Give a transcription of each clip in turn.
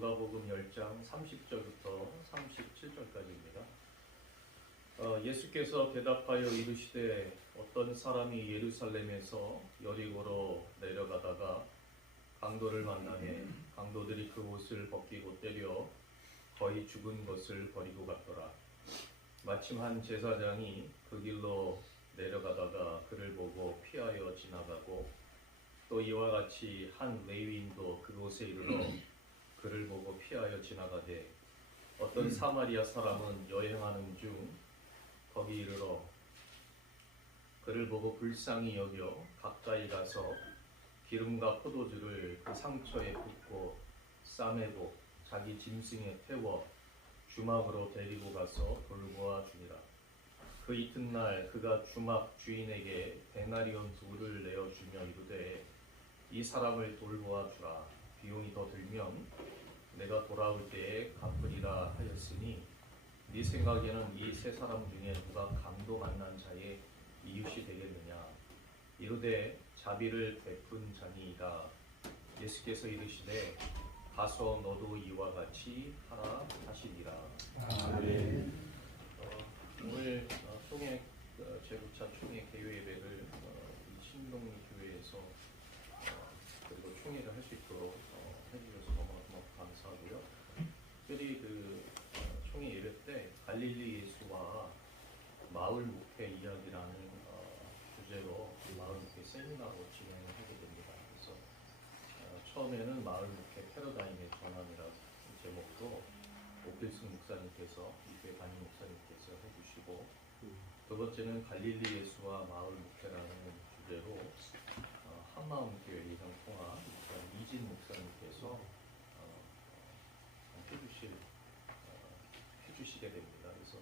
누가복음 10장 30절부터 37절까지입니다. 예수께서 대답하여 이르시되 어떤 사람이 예루살렘에서 여리고로 내려가다가 강도를 만나매 강도들이 그 옷을 벗기고 때려 거의 죽은 것을 버리고 갔더라. 마침 한 제사장이 그 길로 내려가다가 그를 보고 피하여 지나가고 또 이와 같이 한 레위인도 그곳에 이르러 그를 보고 피하여 지나가되 어떤 사마리아 사람은 여행하는 중 거기 이르러 그를 보고 불쌍히 여겨 가까이 가서 기름과 포도주를 그 상처에 붓고 싸매고 자기 짐승에 태워 주막으로 데리고 가서 돌보아 주니라. 그 이튿날 그가 주막 주인에게 데나리온 둘을 내어주며 이르되 이 사람을 돌보아 주라. 비용이 더 들면 내가 돌아올 때에 갚으리라 하였으니 네 생각에는 이 세 사람 중에 누가 강도 만난 자의 이웃이 되겠느냐. 이르되 자비를 베푼 자니이다. 예수께서 이르시되 가서 너도 이와 같이 하라 하시니라. 아멘. 오늘 총회 제9차 총회 개요 예배를 신동교회에서 그리고 총회를 할 수 있도록 해주셔서 너무 감사하고요. 특별히 총회 예배 때 갈릴리 예수와 마을 목회 이야기라는 주제로 마을 목회 세미나로 진행을 하게 됩니다. 그래서 처음에는 마을 목회 패러다임의 전환이라는 제목으로 오필승 목사님께서 이교회 담임 목사님께서 해주시고, 두 번째는 갈릴리 예수와 마을 목회라는 주제로 한마음교회 예상통합 이진 목사님께서 해주시게 됩니다. 그래서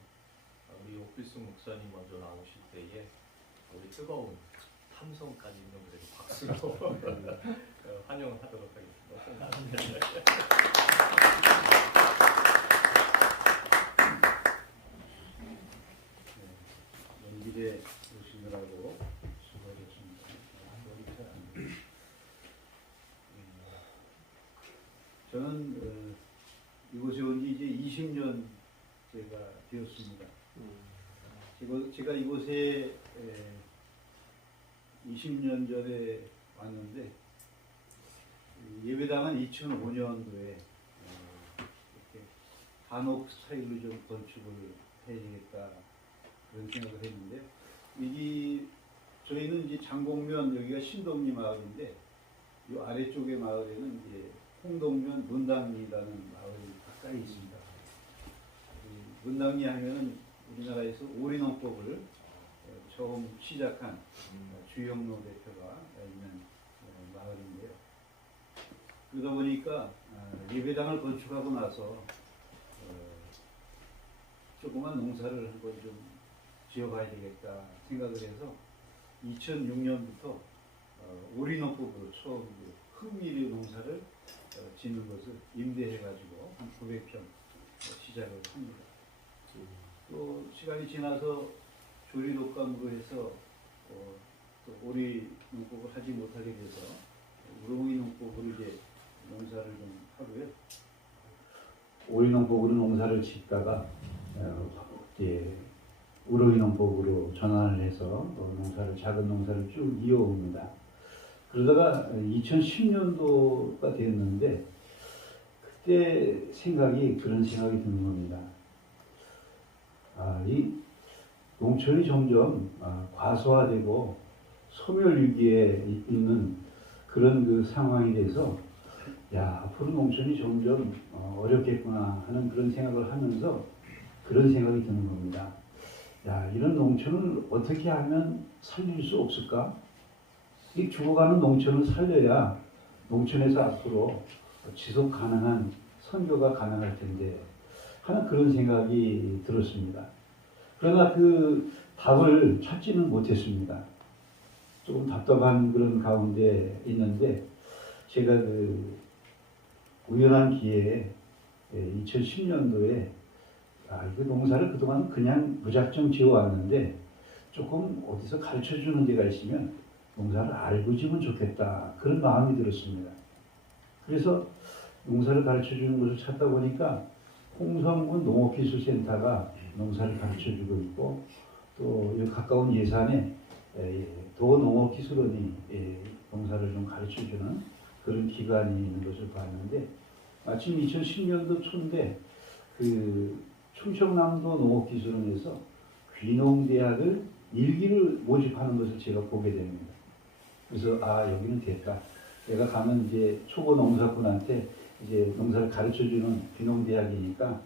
우리 오필승 목사님 먼저 나오실 때에 우리 뜨거운 함성까지 있는 그대로 박수로 환영하도록 하겠습니다. 연길에 오시느라고 수고하셨습니다. 저는 이곳에 온 지 이제 20년 제가 되었습니다. 제가 이곳에 20년 전에 왔는데 예배당은 2005년도에 이렇게 한옥 스타일로 좀 건축을 해야겠다 그런 생각을 했는데, 저희는 이제 장곡면 여기가 신동리 마을인데 이 아래쪽의 마을에는 이제 홍동면 문당리라는 마을이 가까이 있습니다. 문당리 하면은 우리나라에서 오리농법을 처음 시작한 주영로 대표가 있는 마을인데요. 그러다 보니까 예배당을 건축하고 나서 조그만 농사를 한번 좀 지어봐야 되겠다 생각을 해서 2006년부터 오리농법으로 처음 흑미리 농사를 짓는 것을 임대해가지고 한 900평 시작을 합니다. 또 시간이 지나서 조리독감으로 해서 또 오리 농법을 하지 못하게 돼서 우렁이 농법으로 이제 농사를 좀 하고요. 오리 농법으로 농사를 짓다가 이제 우렁이 농법으로 전환을 해서 작은 농사를 쭉 이어옵니다. 그러다가 2010년도가 되었는데 그때 그런 생각이 드는 겁니다. 이 농촌이 점점 과소화되고 소멸위기에 있는 그런 상황이 돼서 앞으로 농촌이 점점 어렵겠구나 하는 그런 생각을 하면서 그런 생각이 드는 겁니다. 이런 농촌을 어떻게 하면 살릴 수 없을까? 이 죽어가는 농촌을 살려야 농촌에서 앞으로 지속 가능한 선교가 가능할 텐데 하는 그런 생각이 들었습니다. 그러나 그 답을 찾지는 못했습니다. 조금 답답한 그런 가운데 있는데 제가 우연한 기회에 2010년도에 그 농사를 그동안 그냥 무작정 지어왔는데 조금 어디서 가르쳐주는 데가 있으면 농사를 알고 지면 좋겠다 그런 마음이 들었습니다. 그래서 농사를 가르쳐 주는 곳을 찾다 보니까 홍성군 농업기술센터가 농사를 가르쳐 주고 있고 또 여기 가까운 예산에 도농업기술원이 농사를 좀 가르쳐 주는 그런 기관이 있는 것을 봤는데 마침 2010년도 초인데 그 충청남도 농업기술원에서 귀농대학을 일기를 모집하는 것을 제가 보게 됩니다. 그래서 여기는 됐다. 내가 가면 이제 초보 농사꾼한테 이제 농사를 가르쳐주는 귀농대학이니까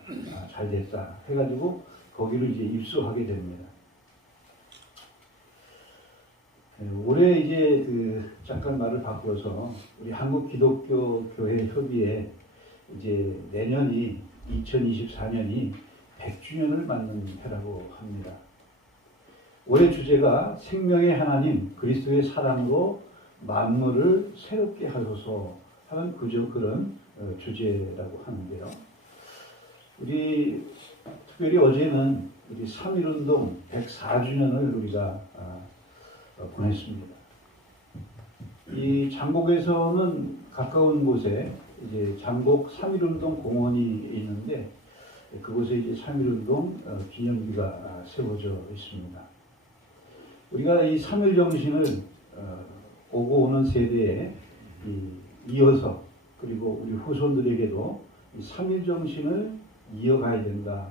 잘 됐다 해가지고 거기를 이제 입소하게 됩니다. 올해 이제 잠깐 말을 바꿔서 우리 한국기독교교회협의회 이제 내년이 2024년이 100주년을 맞는 해라고 합니다. 올해 주제가 생명의 하나님 그리스도의 사랑으로 만물을 새롭게 하소서 하는 그런 주제라고 하는데요. 우리 특별히 어제는 우리 3.1운동 104주년을 우리가 보냈습니다. 이 장곡에서는 가까운 곳에 이제 장곡 3.1운동 공원이 있는데 그곳에 이제 3.1운동 기념비가 세워져 있습니다. 우리가 이 3.1 정신을 오고 오는 세대에 이어서 그리고 우리 후손들에게도 이 3.1 정신을 이어가야 된다,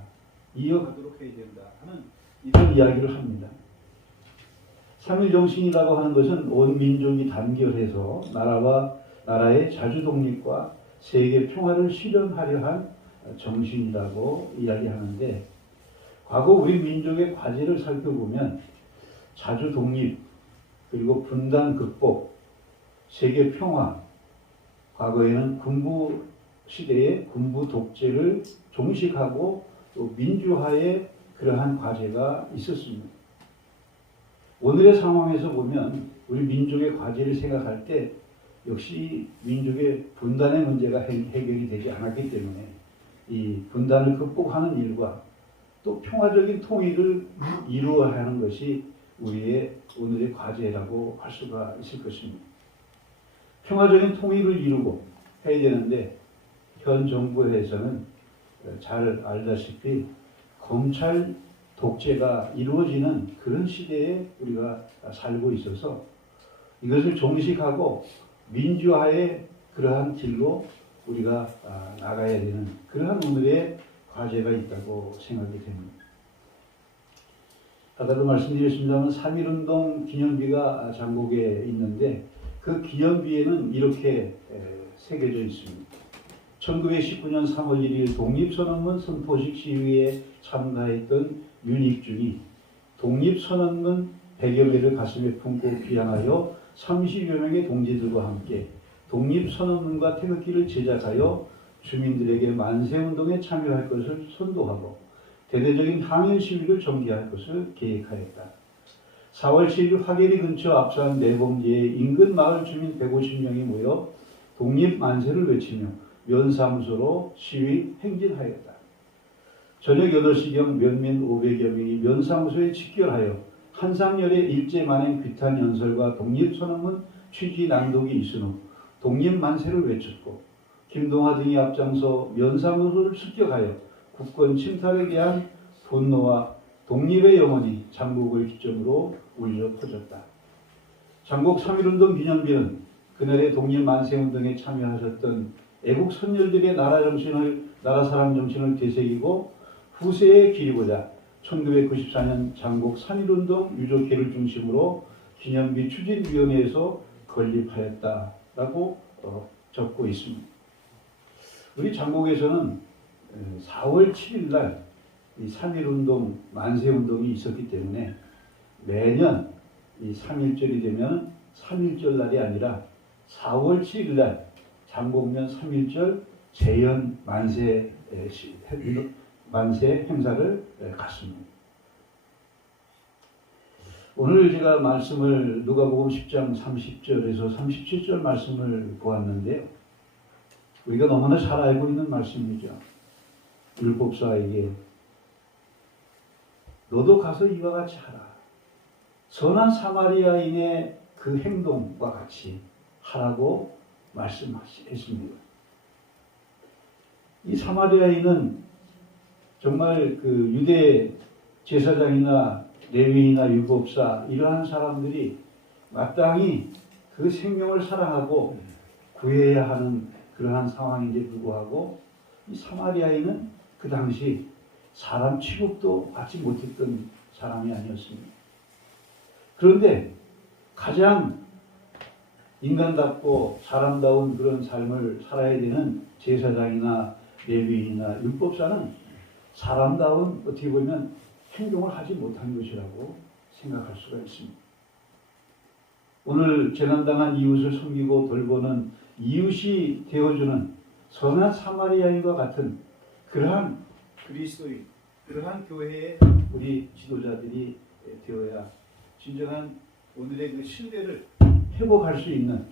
이어가도록 해야 된다 하는 이런 이야기를 합니다. 3.1 정신이라고 하는 것은 온 민족이 단결해서 나라의 자주 독립과 세계 평화를 실현하려 한 정신이라고 이야기하는데 과거 우리 민족의 과제를 살펴보면 자주 독립, 그리고 분단 극복, 세계 평화, 과거에는 군부 시대의 군부 독재를 종식하고 또 민주화의 그러한 과제가 있었습니다. 오늘의 상황에서 보면 우리 민족의 과제를 생각할 때 역시 민족의 분단의 문제가 해결이 되지 않았기 때문에 이 분단을 극복하는 일과 또 평화적인 통일을 이루어야 하는 것이 우리의 오늘의 과제라고 할 수가 있을 것입니다. 평화적인 통일을 이루고 해야 되는데 현 정부에서는 잘 알다시피 검찰 독재가 이루어지는 그런 시대에 우리가 살고 있어서 이것을 종식하고 민주화의 그러한 길로 우리가 나가야 되는 그러한 오늘의 과제가 있다고 생각이 됩니다. 아까도 말씀드렸습니다만 3.1운동 기념비가 장곡에 있는데 그 기념비에는 이렇게 새겨져 있습니다. 1919년 3월 1일 독립선언문 선포식 시위에 참가했던 윤익중이 독립선언문 100여 개를 가슴에 품고 귀향하여 30여 명의 동지들과 함께 독립선언문과 태극기를 제작하여 주민들에게 만세운동에 참여할 것을 선도하고 대대적인 항일 시위를 전개할 것을 계획하였다. 4월 7일 화계리 근처 압산 내범지에 인근 마을 주민 150명이 모여 독립 만세를 외치며 면사무소로 시위 행진하였다. 저녁 8시경 면민 500여 명이 면사무소에 집결하여 한상열의 일제 만행 규탄 연설과 독립선언문 취지 낭독이 있은 후 독립 만세를 외쳤고 김동하 등이 앞장서 면사무소를 습격하여 국권 침탈에 대한 분노와 독립의 영혼이 장곡을 기점으로 울려 퍼졌다. 장곡 3.1운동 기념비는 그날의 독립만세운동에 참여하셨던 애국 선열들의 나라 사랑 정신을 되새기고 후세에 기리고자 1994년 장곡 3.1운동 유족회를 중심으로 기념비 추진위원회에서 건립하였다라고 적고 있습니다. 우리 장곡에서는 4월 7일 날 3.1운동 만세운동이 있었기 때문에 매년 이 3.1절이 되면 3.1절 날이 아니라 4월 7일 날 장곡면 3.1절 재연 만세 행사를 갖습니다. 오늘 제가 말씀을 누가복음 10장 30절에서 37절 말씀을 보았는데요. 우리가 너무나 잘 알고 있는 말씀이죠. 율법사에게 너도 가서 이와 같이 하라. 선한 사마리아인의 그 행동과 같이 하라고 말씀했습니다. 이 사마리아인은 정말 그 유대 제사장이나 레위인이나 율법사 이러한 사람들이 마땅히 그 생명을 사랑하고 구해야 하는 그러한 상황인데 불구하고 이 사마리아인은 그 당시 사람 취급도 받지 못했던 사람이 아니었습니다. 그런데 가장 인간답고 사람다운 그런 삶을 살아야 되는 제사장이나 레위인이나 율법사는 사람다운 어떻게 보면 행동을 하지 못한 것이라고 생각할 수가 있습니다. 오늘 재난당한 이웃을 섬기고 돌보는 이웃이 되어주는 선한 사마리아인과 같은 그러한 그리스도인, 그러한 교회의 우리 지도자들이 되어야 진정한 오늘의 그 신뢰를 회복할 수 있는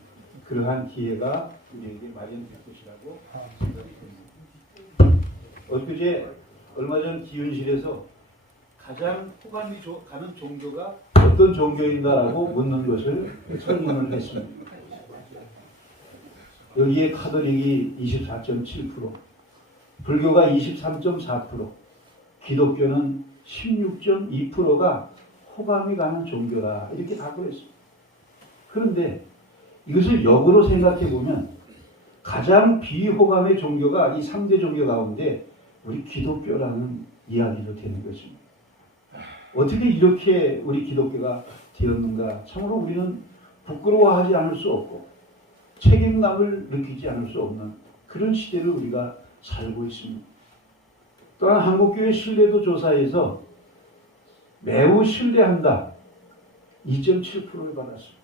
그러한 기회가 우리에게 마련될 것이라고 생각이 됩니다. 엊그제 얼마 전 기윤실에서 가장 호감이 가는 종교가 어떤 종교인가라고 묻는 것을 설문을 했습니다. 여기에 카톨릭이 24.7%, 불교가 23.4%, 기독교는 16.2%가 호감이 가는 종교다. 이렇게 답을 했습니다. 그런데 이것을 역으로 생각해 보면 가장 비호감의 종교가 이 3대 종교 가운데 우리 기독교라는 이야기도 되는 것입니다. 어떻게 이렇게 우리 기독교가 되었는가? 참으로 우리는 부끄러워하지 않을 수 없고 책임감을 느끼지 않을 수 없는 그런 시대를 우리가 살고 있습니다. 또한 한국교회 신뢰도 조사에서 매우 신뢰한다 2.7%를 받았습니다.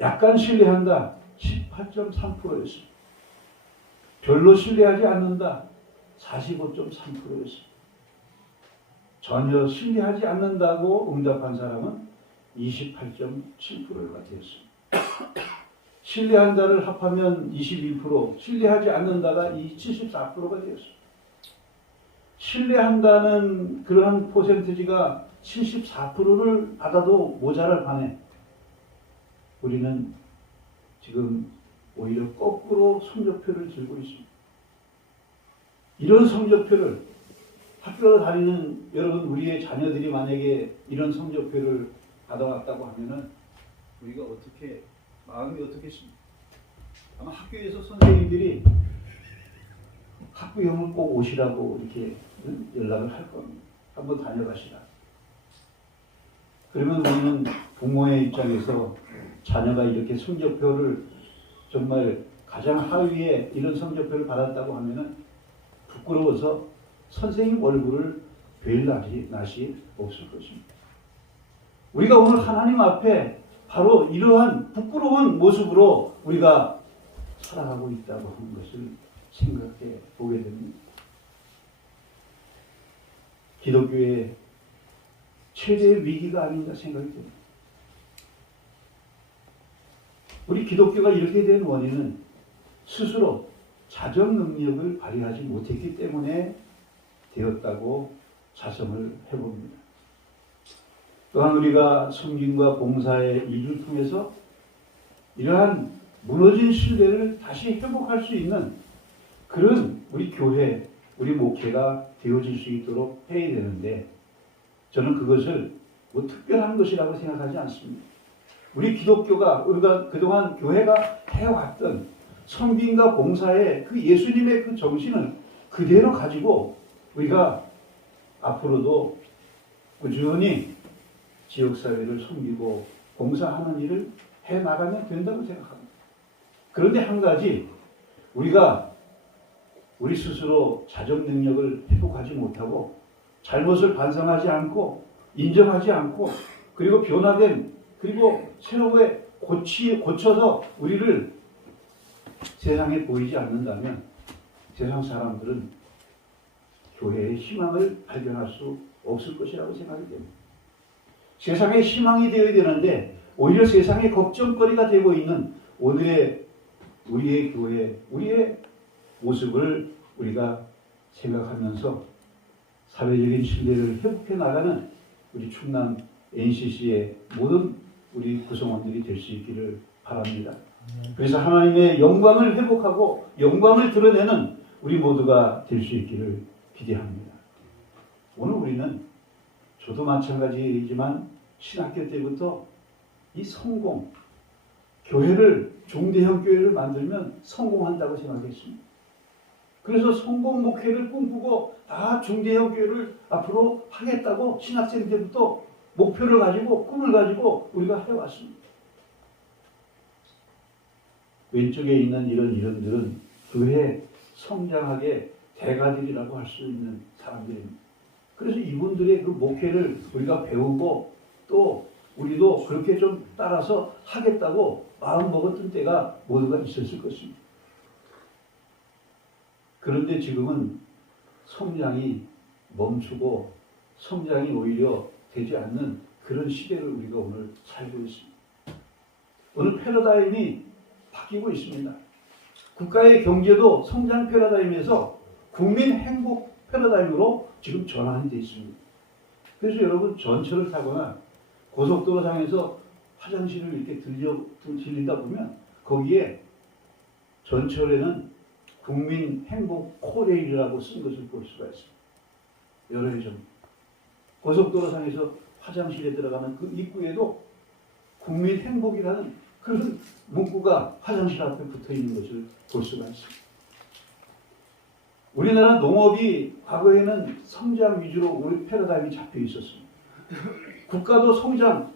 약간 신뢰한다 18.3%였습니다. 별로 신뢰하지 않는다 45.3%였습니다. 전혀 신뢰하지 않는다고 응답한 사람은 28.7%가 되었습니다. 신뢰한다를 합하면 21%, 신뢰하지 않는다가 74%가 되었습니다. 신뢰한다는 그러한 퍼센티지가 74%를 받아도 모자랄 판에 우리는 지금 오히려 거꾸로 성적표를 들고 있습니다. 이런 성적표를 학교를 다니는 여러분 우리의 자녀들이 만약에 이런 성적표를 받아왔다고 하면은 우리가 어떻게 마음이 어떻겠습니까? 아마 학교에서 선생님들이 학부형을 꼭 오시라고 이렇게 연락을 할 겁니다. 한번 다녀가시라. 그러면 우리는 부모의 입장에서 자녀가 이렇게 성적표를 정말 가장 하위에 이런 성적표를 받았다고 하면은 부끄러워서 선생님 얼굴을 뵐 날이 없을 것입니다. 우리가 오늘 하나님 앞에 바로 이러한 부끄러운 모습으로 우리가 살아가고 있다고 하는 것을 생각해 보게 됩니다. 기독교의 최대의 위기가 아닌가 생각이 됩니다. 우리 기독교가 이렇게 된 원인은 스스로 자정 능력을 발휘하지 못했기 때문에 되었다고 자성을 해봅니다. 또한 우리가 섬김과 봉사의 일을 통해서 이러한 무너진 신뢰를 다시 회복할 수 있는 그런 우리 교회, 우리 목회가 되어질 수 있도록 해야 되는데 저는 그것을 뭐 특별한 것이라고 생각하지 않습니다. 우리 기독교가 우리가 그동안 교회가 해왔던 섬김과 봉사의 그 예수님의 그 정신을 그대로 가지고 우리가 앞으로도 꾸준히 지역사회를 섬기고 봉사하는 일을 해나가면 된다고 생각합니다. 그런데 한 가지 우리가 우리 스스로 자정 능력을 회복하지 못하고 잘못을 반성하지 않고 인정하지 않고 그리고 변화된 그리고 새로이 고쳐서 우리를 세상에 보이지 않는다면 세상 사람들은 교회의 희망을 발견할 수 없을 것이라고 생각이 됩니다. 세상에 희망이 되어야 되는데 오히려 세상의 걱정거리가 되고 있는 오늘의 우리의 교회, 우리의 모습을 우리가 생각하면서 사회적인 신뢰를 회복해 나가는 우리 충남 NCC의 모든 우리 구성원들이 될 수 있기를 바랍니다. 그래서 하나님의 영광을 회복하고 영광을 드러내는 우리 모두가 될 수 있기를 기대합니다. 오늘 우리는 저도 마찬가지이지만 신학교 때부터 이 성공, 교회를 중대형 교회를 만들면 성공한다고 생각했습니다. 그래서 성공 목회를 꿈꾸고 다 중대형 교회를 앞으로 하겠다고 신학생 때부터 목표를 가지고 꿈을 가지고 우리가 해왔습니다. 왼쪽에 있는 이런 이름들은 교회 성장하게 대가들이라고 할 수 있는 사람들입니다. 그래서 이분들의 그 목회를 우리가 배우고 또 우리도 그렇게 좀 따라서 하겠다고 마음 먹었던 때가 모두가 있었을 것입니다. 그런데 지금은 성장이 멈추고 성장이 오히려 되지 않는 그런 시대를 우리가 오늘 살고 있습니다. 오늘 패러다임이 바뀌고 있습니다. 국가의 경제도 성장 패러다임에서 국민 행복 패러다임으로 지금 전환이 되어 있습니다. 그래서 여러분 전철을 타거나 고속도로 상에서 화장실을 이렇게 들리다 보면 거기에 전철에는 국민 행복 코레일이라고 쓴 것을 볼 수가 있습니다. 여러 해 전. 고속도로 상에서 화장실에 들어가는 그 입구에도 국민 행복이라는 그런 문구가 화장실 앞에 붙어 있는 것을 볼 수가 있습니다. 우리나라 농업이 과거에는 성장 위주로 우리 패러다임이 잡혀 있었습니다. 국가도 성장,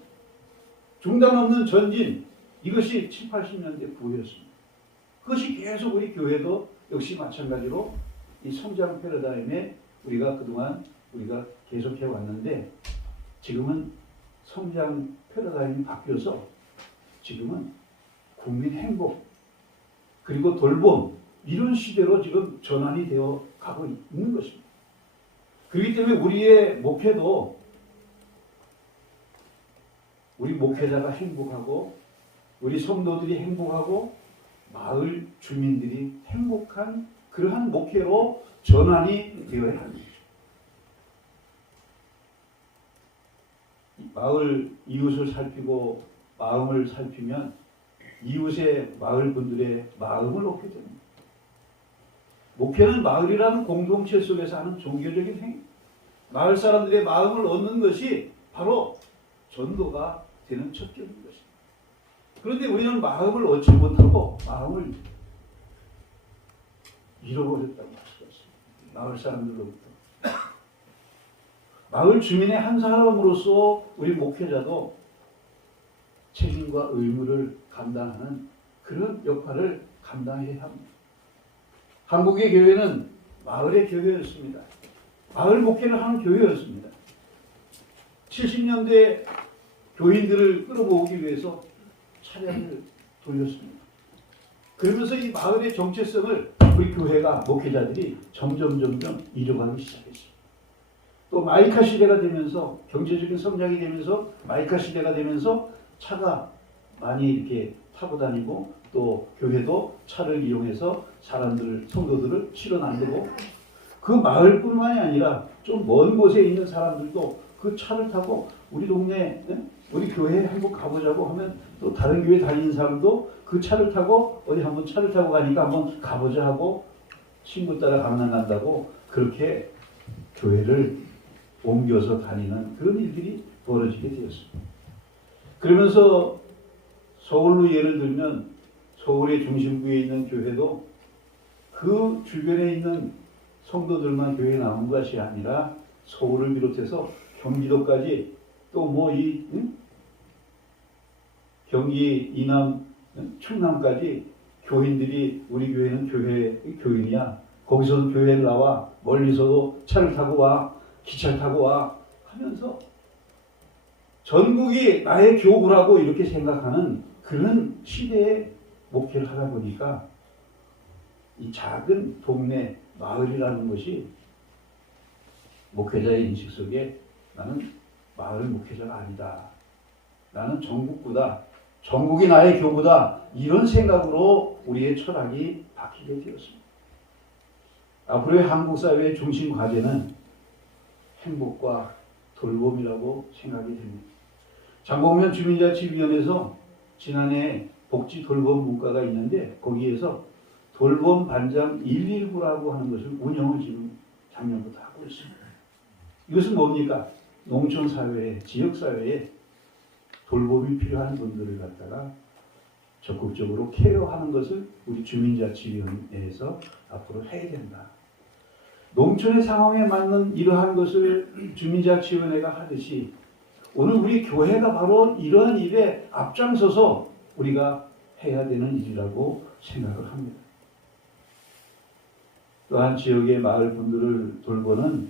중단 없는 전진, 이것이 7, 80년대 부였습니다. 그것이 계속 우리 교회도 역시 마찬가지로 이 성장 패러다임에 우리가 그동안 우리가 계속해 왔는데 지금은 성장 패러다임이 바뀌어서 지금은 국민 행복 그리고 돌봄 이런 시대로 지금 전환이 되어 가고 있는 것입니다. 그렇기 때문에 우리의 목회도 우리 목회자가 행복하고 우리 성도들이 행복하고 마을 주민들이 행복한 그러한 목회로 전환이 되어야 합니다. 마을 이웃을 살피고 마음을 살피면 이웃의 마을 분들의 마음을 얻게 됩니다. 목회는 마을이라는 공동체 속에서 하는 종교적인 행위. 마을 사람들의 마음을 얻는 것이 바로 전도가 되는 첫 격인 것입니다. 그런데 우리는 마음을 얻지 못하고 마음을 잃어버렸다고 할 수가 있습니다. 마을 사람들로부터. 마을 주민의 한 사람으로서 우리 목회자도 책임과 의무를 감당하는 그런 역할을 감당해야 합니다. 한국의 교회는 마을의 교회였습니다. 마을 목회를 하는 교회였습니다. 70년대 교인들을 끌어모으기 위해서 차량을 돌렸습니다. 그러면서 이 마을의 정체성을 우리 교회가 목회자들이 점점 잃어가기 시작했습니다. 또 마이카 시대가 되면서 경제적인 성장이 되면서 마이카 시대가 되면서 차가 많이 이렇게 타고 다니고 또 교회도 차를 이용해서 사람들을 성도들을 실어 나르고 그 마을뿐만이 아니라 좀 먼 곳에 있는 사람들도 그 차를 타고 우리 동네 우리 교회에 한번 가보자고 하면 또 다른 교회 다니는 사람도 그 차를 타고 어디 한번 차를 타고 가니까 한번 가보자 하고 친구 따라 강남 간다고 그렇게 교회를 옮겨서 다니는 그런 일들이 벌어지게 되었습니다. 그러면서 서울로 예를 들면 서울의 중심부에 있는 교회도 그 주변에 있는 성도들만 교회에 나온 것이 아니라 서울을 비롯해서 경기도까지 또 뭐 경기 이남 충남까지 교인들이 우리 교회는 교인이야. 거기서도 교회를 나와 멀리서도 차를 타고 와 기차를 타고 와 하면서 전국이 나의 교구라고 이렇게 생각하는 그런 시대에 목회를 하다 보니까 이 작은 동네 마을이라는 것이 목회자의 인식 속에 나는 마을 목회자가 아니다. 나는 전국구다. 전국이 나의 교구다. 이런 생각으로 우리의 철학이 바뀌게 되었습니다. 앞으로의 한국 사회의 중심 과제는 행복과 돌봄이라고 생각이 됩니다. 장곡면 주민자치위원회에서 지난해 복지 돌봄 문과가 있는데 거기에서 돌봄 반장 119라고 하는 것을 운영을 지금 작년부터 하고 있습니다. 이것은 뭡니까? 농촌 사회에, 지역 사회에 돌봄이 필요한 분들을 갖다가 적극적으로 케어하는 것을 우리 주민자치위원회에서 앞으로 해야 된다. 농촌의 상황에 맞는 이러한 것을 주민자치위원회가 하듯이 오늘 우리 교회가 바로 이러한 일에 앞장서서 우리가 해야 되는 일이라고 생각을 합니다. 또한 지역의 마을 분들을 돌보는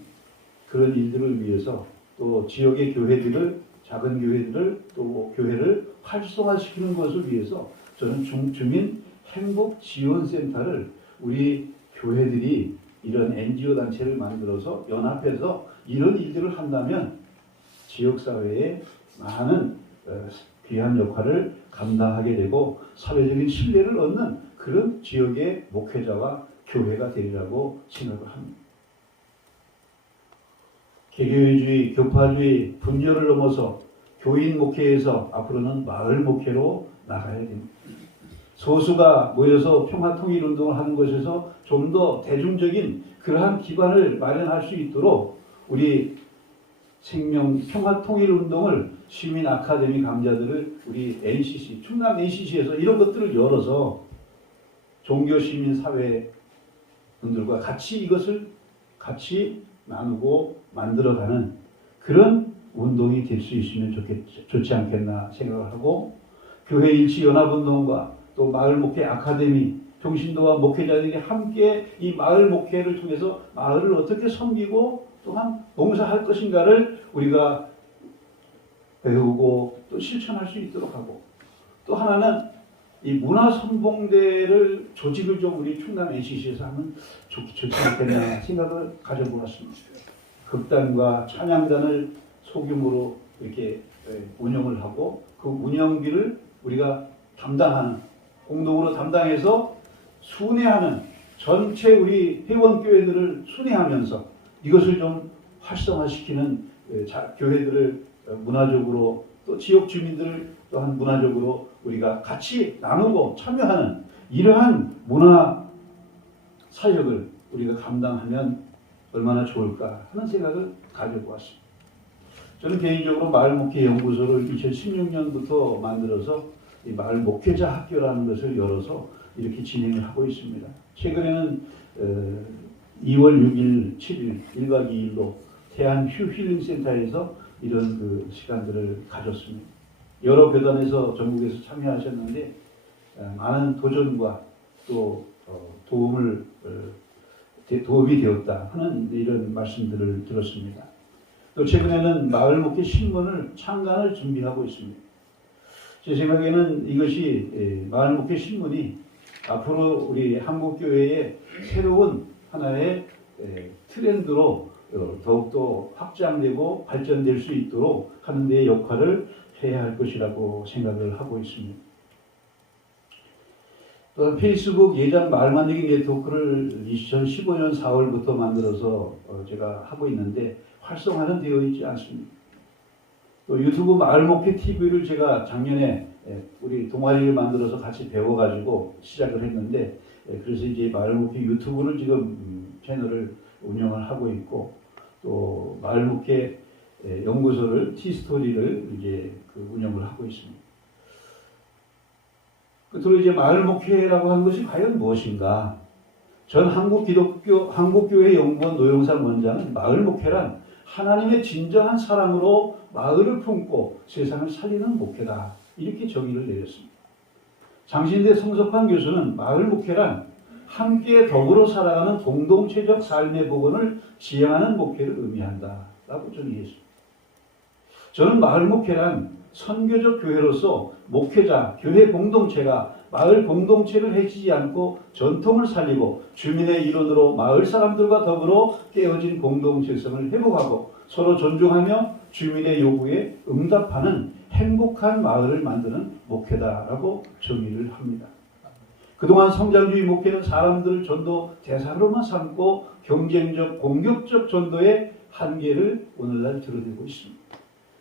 그런 일들을 위해서 또 지역의 교회들을, 작은 교회들을 또 교회를 활성화시키는 것을 위해서 저는 주민 행복 지원센터를 우리 교회들이 이런 NGO 단체를 만들어서 연합해서 이런 일들을 한다면 지역사회에 많은 귀한 역할을 감당하게 되고 사회적인 신뢰를 얻는 그런 지역의 목회자와 교회가 되리라고 생각을 합니다. 개교회주의, 교파주의, 분열을 넘어서 교인 목회에서 앞으로는 마을 목회로 나가야 됩니다. 소수가 모여서 평화통일운동을 하는 것에서 좀 더 대중적인 그러한 기반을 마련할 수 있도록 우리 생명 평화통일운동을 시민 아카데미 강좌들을 우리 NCC, 충남 NCC에서 이런 것들을 열어서 종교 시민 사회 분들과 같이 이것을 같이 나누고 만들어가는 그런 운동이 될 수 있으면 좋지 않겠나 생각을 하고 교회 일치 연합운동과 또 마을 목회 아카데미 평신도와 목회자들이 함께 이 마을 목회를 통해서 마을을 어떻게 섬기고 또한 봉사할 것인가를 우리가 배우고 또 실천할 수 있도록 하고 또 하나는 이 문화선봉대를 조직을 좀 우리 충남 NCC에서 하면 좋지 않겠나 생각을 가져보았습니다. 극단과 찬양단을 소규모로 이렇게 운영을 하고 그 운영비를 우리가 담당하는 공동으로 담당해서 순회하는 전체 우리 회원교회들을 순회하면서 이것을 좀 활성화시키는 교회들을 문화적으로 또 지역 주민들을 또한 문화적으로 우리가 같이 나누고 참여하는 이러한 문화 사역을 우리가 감당하면 얼마나 좋을까 하는 생각을 가져보았습니다. 저는 개인적으로 마을목회 연구소를 2016년부터 만들어서 이 마을 목회자 학교라는 것을 열어서 이렇게 진행을 하고 있습니다. 최근에는 2월 6일, 7일, 1박 2일로 태안 휴힐링센터에서 이런 그 시간들을 가졌습니다. 여러 교단에서 전국에서 참여하셨는데 많은 도전과 또 도움이 되었다 하는 이런 말씀들을 들었습니다. 또 최근에는 마을목회 신문을 창간을 준비하고 있습니다. 제 생각에는 이것이 마을목회 신문이 앞으로 우리 한국교회의 새로운 하나의 트렌드로 더욱더 확장되고 발전될 수 있도록 하는 데 역할을 해야 할 것이라고 생각을 하고 있습니다. 또 페이스북 예장 마을 만들기 네트워크를 2015년 4월부터 만들어서 제가 하고 있는데 활성화는 되어 있지 않습니다. 또 유튜브 마을목회 TV를 제가 작년에 우리 동아리를 만들어서 같이 배워가지고 시작을 했는데 그래서 이제 마을목회 유튜브를 지금 채널을 운영을 하고 있고 또 마을목회 연구소를 티스토리를 이제 운영을 하고 있습니다. 끝으로 이제 마을목회라고 하는 것이 과연 무엇인가? 전 한국교회 연구원 노영삼 원장은 마을목회란 하나님의 진정한 사랑으로 마을을 품고 세상을 살리는 목회다. 이렇게 정의를 내렸습니다. 장신대 성석환 교수는 마을 목회란 함께 더불어 살아가는 공동체적 삶의 복원을 지향하는 목회를 의미한다. 라고 정의했습니다. 저는 마을 목회란 선교적 교회로서 목회자, 교회 공동체가 마을 공동체를 해치지 않고 전통을 살리고 주민의 일원으로 마을 사람들과 더불어 깨어진 공동체성을 회복하고 서로 존중하며 주민의 요구에 응답하는 행복한 마을을 만드는 목회다라고 정의를 합니다. 그동안 성장주의 목회는 사람들을 전도 대상으로만 삼고 경쟁적, 공격적 전도의 한계를 오늘날 드러내고 있습니다.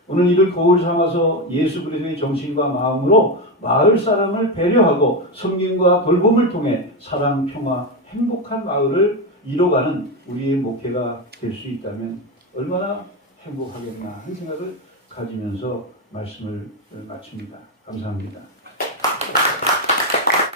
오늘 이를 거울 삼아서 예수 그리스도의 정신과 마음으로 마을 사람을 배려하고 섬김과 돌봄을 통해 사랑, 평화, 행복한 마을을 이뤄가는 우리의 목회가 될 수 있다면 얼마나 행복하겠나 하는 생각을 가지면서 말씀을 마칩니다. 감사합니다.